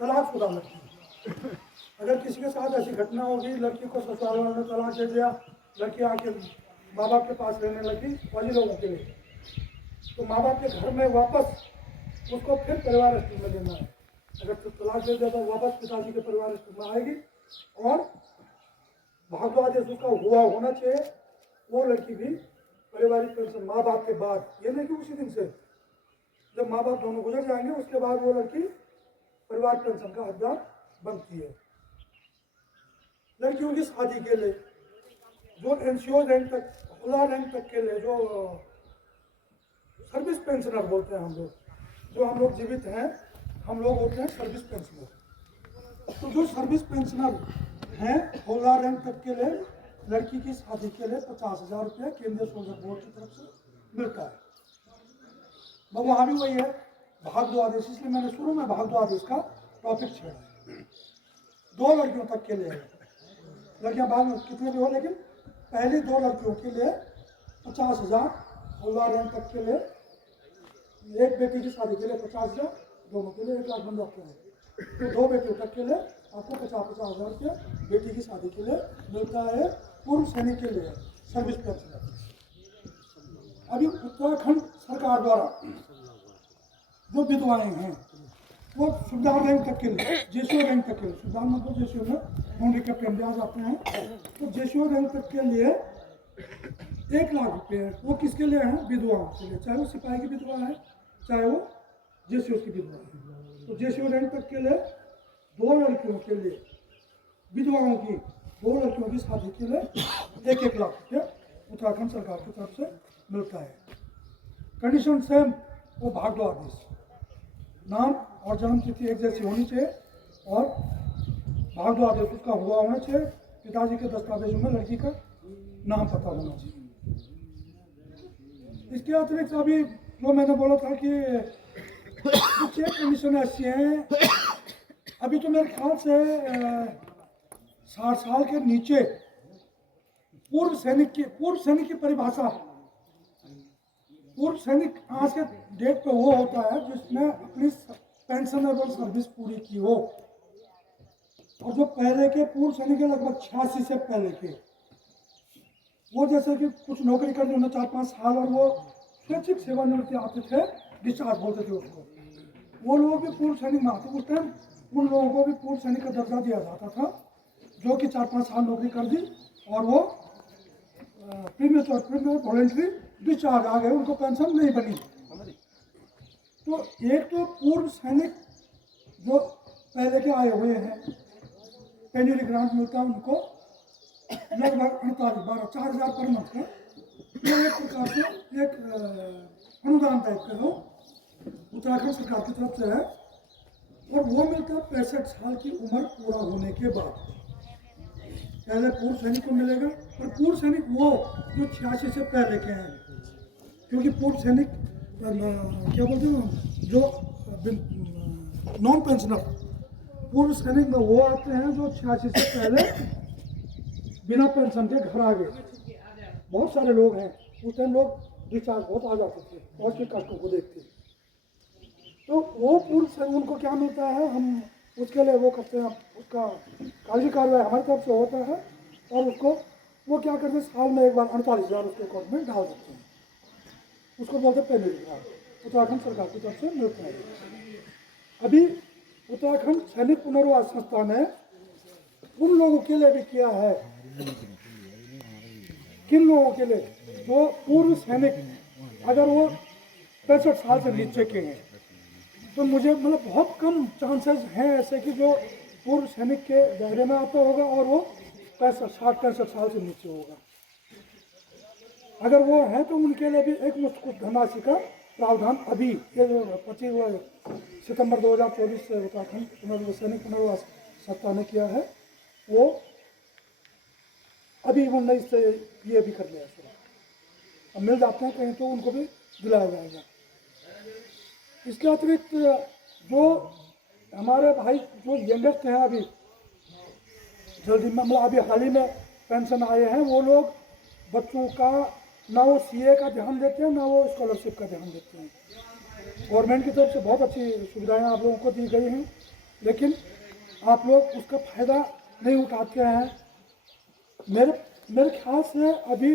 तलाकशुदा लड़की, अगर किसी के साथ ऐसी घटना होगी, लड़की को ससुराल वालों ने तलाक दे दिया, लड़की आके माँ बाप के पास रहने लगी वाली लोगों के लिए, तो माँ बाप के घर में वापस उसको फिर परिवार स्थिति में लेना है। अगर तो तलाक दे दिया तो वापस पिताजी के परिवार स्थिति में आएगी और भागवत उसका हुआ होना चाहिए। वो लड़की भी पारिवारिक पेंशन माँ बाप के बाद, ये नहीं कि उसी दिन से, जब माँ बाप दोनों गुजर जाएंगे उसके बाद वो लड़की परिवार पेंशन का हकदार बनती है। लड़कियों की शादी के लिए जो एनसीओ रैंक तक, होला रैंक तक के लिए जो सर्विस पेंशनर बोलते हैं हम लोग, जो हम लोग जीवित हैं हम लोग होते हैं सर्विस पेंशनर। तो जो सर्विस पेंशनर हैं होला रैंक तक के लिए लड़की की शादी के लिए 50,000 रुपये केंद्रीय सोलर बोर्ड की तरफ से मिलता है। मगर वहाँ भी वही है भाग दो आदेश, इसलिए मैंने शुरू में भाग दो आदेश का टॉपिक छेड़ा है। 2 लड़कियों तक के लिए है, लड़कियां बाद में कितने भी हो, लेकिन पहली 2 लड़कियों के लिए 50,000 होला रैंक तक के लिए, एक बेटी की शादी के लिए 50,000, दोनों के लिए 1 लाख बन जाते हैं। तो 2 बेटियों तक के लिए आपको 50,000 रुपये बेटी की शादी के लिए मिलता है। पूर्व सैनिक के लिए सर्विस पेंशन। अभी उत्तराखंड सरकार द्वारा जो विधवाएं हैं वो सुविधा रैंक तक के लिए, जेसीओ रैंक तक के लिए, सुविधा मतलब जेसीओ में होने के प्रेम ब्याज आते हैं, तो जेसीओ रैंक तक के लिए 1 लाख रुपये वो किसके लिए हैं? विधवाओं के लिए, चाहे वो सिपाही की विधवा है चाहे वो जेसीओ की विधवा है। तो जेसीओ रैंक तक के लिए 2 लड़कियों के लिए, विधवाओं की 2 लड़कियों की शादी के लिए 1-1 लाख रुपये उत्तराखंड सरकार की तरफ से मिलता है। कंडीशन सेम, वो भाग दो आदेश, नाम और जन्म तिथि एक जैसी होनी चाहिए और भाग दो आदेश उसका हुआ होना चाहिए। पिताजी के दस्तावेजों में लड़की का नाम पता होना चाहिए। इसके अतिरिक्त अभी जो मैंने बोला था कि कुछ एक कंडीशन ऐसी हैं, अभी तो मेरे ख्याल से 60 साल के नीचे पूर्व सैनिक की परिभाषा, पूर्व सैनिक आज के डेट पे वो होता है जिसने अपनी पेंशनेबल सर्विस पूरी की हो, और जो पहले के पूर्व सैनिक है लगभग 86 से पहले के, वो जैसे कि कुछ नौकरी कर ली उन्हें 4-5 साल और वो स्वैच्छिक सेवानिवृत्ति आते थे, डिस्चार्ज बोलते थे उसको, वो लोग भी पूर्व सैनिक में आते। उस टाइम उन लोगों को भी पूर्व सैनिक का दर्जा दिया जाता था, जो कि 4-5 साल नौकरी कर दी और वो प्रीमियम वॉलेंट्री डिस्चार्ज आ गए, उनको पेंशन नहीं बनी। तो एक तो पूर्व सैनिक जो पहले के आए हुए हैं, पेन्यूरी ग्रांट मिलता है उनको लगभग 4,000 पर मंथ का, ये एक प्रकार से एक अनुदान टाइप का हो उत्तराखंड सरकार की तरफ से है, और वो मिलता है 65 साल की उम्र पूरा होने के बाद। पहले पूर्व सैनिक को मिलेगा, और पूर्व सैनिक वो जो 86 से पहले के हैं, क्योंकि पूर्व सैनिक क्या बोलते हैं जो नॉन पेंशनर, पूर्व सैनिक में वो आते हैं जो 86 से पहले बिना पेंशन के घर आ गए। बहुत सारे लोग हैं, उस टाइम लोग डिस्चार्ज बहुत आ जाते थे और के कष्टों को देखते, तो वो पूर्व सैनिक उनको क्या मिलता है, हम उसके लिए वो करते हैं, उसका कागजी कार्रवाई हमारी तरफ से होता है, और उसको वो क्या करते हैं साल में एक बार 48,000 उसके अकाउंट में डाल देते हैं, उसको बोलते हैं पेन्यूरी ग्रांट, उत्तराखंड सरकार की तरफ से मिलता है। अभी उत्तराखंड सैनिक पुनर्वास संस्था ने उन लोगों के लिए भी किया है, किन लोगों के लिए, जो पूर्व सैनिक अगर वो 65 साल से नीचे के हैं, तो मुझे मतलब बहुत कम चांसेस हैं ऐसे कि जो पूर्व सैनिक के दायरे में आता होगा और वो 65 साल से नीचे होगा। अगर वो है तो उनके लिए भी एक मुश्त कुछ धनराशि का प्रावधान अभी 25 सितंबर 2024 से उत्तराखंड सैनिक पुनर्वास संस्था ने किया है, वो अभी 19 से ये भी कर लिया शुरू, अब मिल जाते हैं कहीं तो उनको भी दिलाया जाएगा। इसके अतिरिक्त जो हमारे भाई जो यंगेस्ट हैं, अभी जल्दी में मतलब अभी हाल ही में पेंशन आए हैं, वो लोग बच्चों का ना वो सीए का ध्यान देते हैं ना वो स्कॉलरशिप का ध्यान देते हैं। गवर्नमेंट की तरफ से बहुत अच्छी सुविधाएं आप लोगों को दी गई हैं, लेकिन आप लोग उसका फ़ायदा नहीं उठाते हैं। मेरे मेरे ख्याल से अभी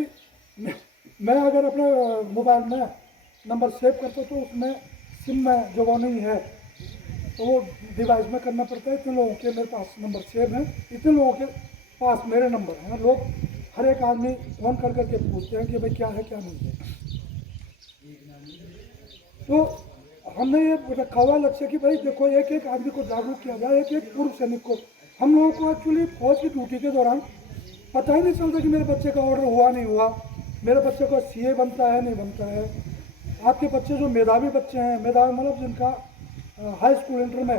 मैं अगर अपने मोबाइल में नंबर सेव करता तो उसमें सिम में जो वो नहीं है तो वो डिवाइस में करना पड़ता है। इतने लोगों के मेरे पास नंबर सेव हैं, इतने लोगों के पास मेरे नंबर हैं। लोग हर एक आदमी फ़ोन कर करके पूछते हैं कि भाई क्या है क्या नहीं है। तो हमने ये रखा हुआ लक्ष्य कि भाई देखो एक एक आदमी को जागरूक किया जाए, एक एक पूर्व सैनिक को। हम लोगों को एक्चुअली फौज की ड्यूटी के दौरान पता ही नहीं चलता कि मेरे बच्चे का ऑर्डर हुआ नहीं हुआ, मेरे बच्चे को सीए बनता है नहीं बनता है। आपके बच्चे जो मेधावी बच्चे हैं, मेधावी मतलब जिनका हाई स्कूल इंटर में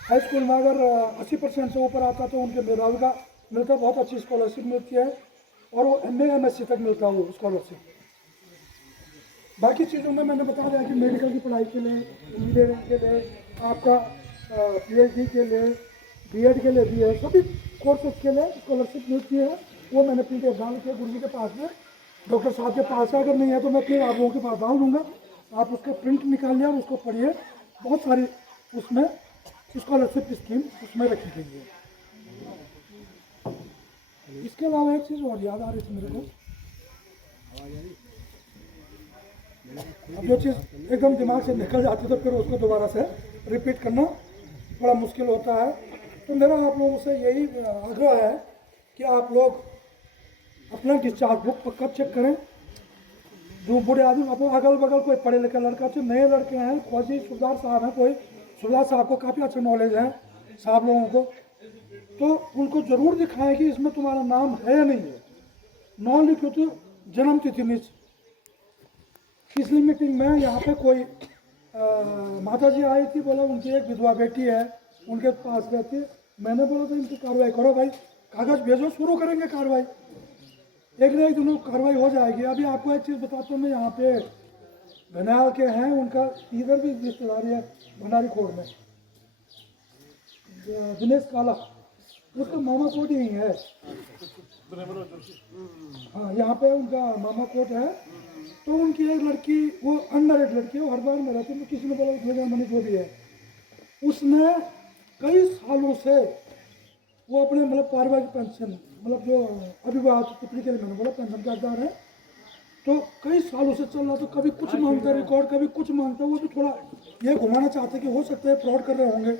हाई स्कूल में अगर 80% से ऊपर आता तो उनके मेधावी का मिलता, बहुत अच्छी स्कॉलरशिप मिलती है और वो MA MSc तक मिलता है वो स्कॉलरशिप। बाकी चीज़ों में मैंने बता दिया कि मेडिकल की पढ़ाई के लिए, इंजीनियरिंग के लिए, आपका PhD के लिए, B.Ed के लिए भी है, सभी कोर्सेज के लिए स्कॉलरशिप मिलती है। वो मैंने PDF डाल के गुरु जी के पास में, डॉक्टर साहब के पास है, अगर नहीं है तो मैं फिर आप लोगों के पास डाल दूँगा। आप उसका प्रिंट निकालिए और उसको पढ़िए। बहुत सारी उसमें स्कॉलरशिप स्कीम उसमें रखी गई है। इसके अलावा एक चीज़ और याद आ रही थी मेरे को, अब जो चीज़ एकदम दिमाग से निकल जाती है तो फिर उसको दोबारा से रिपीट करना बड़ा मुश्किल होता है। तो मेरा आप लोगों से यही आग्रह है कि आप लोग अपना डिस्चार्ज बुक कब चेक करें। जो बूढ़े आदमी अपने अगल बगल कोई पढ़े लिखे लड़का जो नए लड़के हैं, फौजी सुबेदार साहब हैं, कोई सुबेदार साहब को काफ़ी अच्छा नॉलेज है साहब लोगों को, तो उनको ज़रूर दिखाएं कि इसमें तुम्हारा नाम है या नहीं है। नॉन लिखो तो जन्म तिथि नहीं। पिछली मीटिंग में यहाँ पे कोई माता जी आई थी, बोला उनकी एक विधवा बेटी है, उनके पास गए थे। मैंने बोला तो इनकी कार्रवाई करो भाई, कागज़ भेजो, शुरू करेंगे कार्रवाई, एक ना एक दिन कार्रवाई हो जाएगी। अभी आपको एक चीज़ बताता हूँ, मैं यहाँ पे भनाल के हैं, उनका इधर भी रिश्तेदारी है भंडारी खोड़ में, दिनेश काला, उसका मामा कोट यही है। हाँ, यहाँ पे उनका मामा कोट है। तो उनकी एक लड़की, वो अनमैरिड लड़की है, वो हर बार में रहती है, किसी ने बोला मैंने जो भी है, उसने कई सालों से वो अपने मतलब पारिवारिक पेंशन, मतलब जो अभिभावक पुत्री के लिए मैंने बोला पेंशन का हकदार है, तो कई सालों से चल रहा, तो कभी कुछ मांगता रिकॉर्ड, कभी कुछ मांगता। वो भी थोड़ा ये घुमाना चाहते कि हो सकता है फ्रॉड कर रहे होंगे,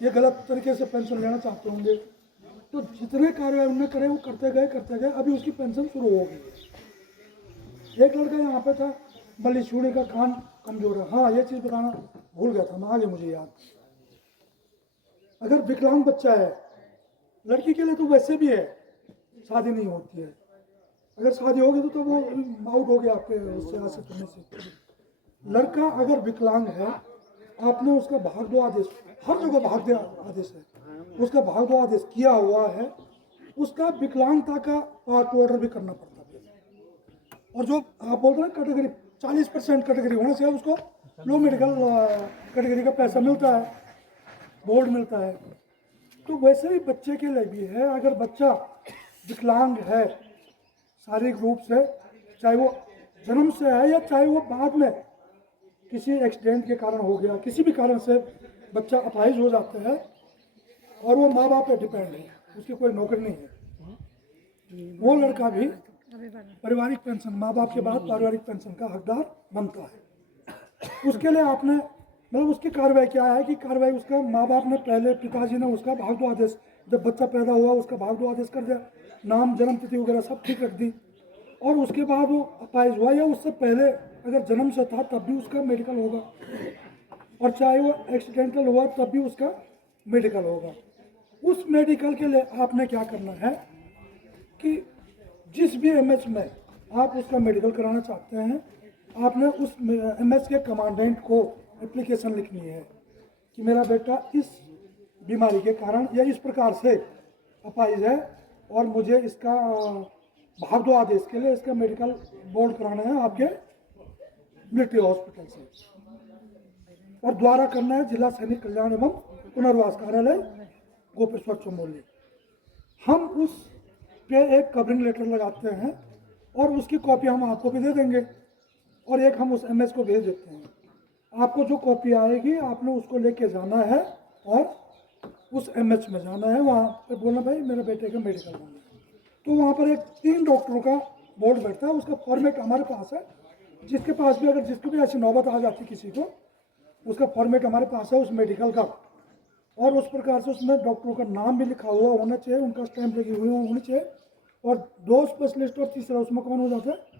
ये गलत तरीके से पेंशन लेना चाहते होंगे। तो जितने कार्य उन्होंने करे वो करते गए, अभी उसकी पेंशन शुरू हो गई। एक लड़का यहाँ पे था बल्लीशूड़ी का, कान कमजोर है। हाँ, ये चीज़ बताना भूल गया था मैं, आगे मुझे याद। अगर विकलांग बच्चा है, लड़की के लिए तो वैसे भी है, शादी नहीं होती है। अगर शादी होगी तो वो आउट हो गया आपके सियासत करने से। लड़का अगर विकलांग है, आपने उसका भाग दो आदेश, हर जगह भाग दो आदेश है, उसका भाग दो आदेश किया हुआ है, उसका विकलांगता का पार्ट ऑर्डर भी करना पड़ता है। और जो आप बोलते हैं कैटेगरी 40% कैटेगरी होना चाहिए, उसको लो मेडिकल कैटेगरी का पैसा मिलता है, बोर्ड मिलता है। तो वैसे ही बच्चे के लिए भी है, अगर बच्चा विकलांग है शारीरिक रूप से, चाहे वो जन्म से है या चाहे वो बाद में किसी एक्सीडेंट के कारण हो गया, किसी भी कारण से बच्चा अपाहिज हो जाता है और वो माँ बाप पे डिपेंड है, उसकी कोई नौकरी नहीं है, वो लड़का भी पारिवारिक पेंशन, माँ बाप के बाद पारिवारिक पेंशन का हकदार बनता है। उसके लिए आपने मतलब उसकी कार्रवाई क्या है कि कार्रवाई उसका माँ बाप ने पहले, पिताजी ने उसका भाग दो आदेश, जब बच्चा पैदा हुआ उसका भाग दो आदेश कर दिया, नाम जन्म तिथि वगैरह सब ठीक रख दी, और उसके बाद वो अपाहिज हुआ या उससे पहले अगर जन्म से था तब भी उसका मेडिकल होगा, और चाहे वो एक्सीडेंटल हुआ तब भी उसका मेडिकल होगा। उस मेडिकल के लिए आपने क्या करना है कि जिस भी MS में आप उसका मेडिकल कराना चाहते हैं, आपने उस MS के कमांडेंट को एप्लीकेशन लिखनी है कि मेरा बेटा इस बीमारी के कारण या इस प्रकार से अपाहिज है और मुझे इसका भाग दो आदेश के लिए इसका मेडिकल बोर्ड कराना है आपके मिलिट्री हॉस्पिटल से, और द्वारा करना है जिला सैनिक कल्याण एवं पुनर्वास कार्यालय गोपेश्वर चमोली। हम उस पे एक कवरिंग लेटर लगाते हैं और उसकी कॉपी हम आपको भी दे देंगे, और एक हम उस MS को भेज देते हैं। आपको जो कॉपी आएगी आपने उसको लेके जाना है और उस एमएच में जाना है, वहाँ पे बोलना भाई मेरे बेटे का मेडिकल बनना है। तो वहाँ पर एक 3 डॉक्टरों का बोर्ड बैठता है, उसका फॉर्मेट हमारे पास है। जिसके पास भी, अगर जिसको भी ऐसी नौबत आ जाती किसी को, उसका फॉर्मेट हमारे पास है उस मेडिकल का, और उस प्रकार से उसमें डॉक्टरों का नाम भी लिखा हुआ होना चाहिए, उनका स्टैंप लगी हुई होनी चाहिए, और 2 स्पेशलिस्ट और तीसरा उसमें कौन हो जाता है,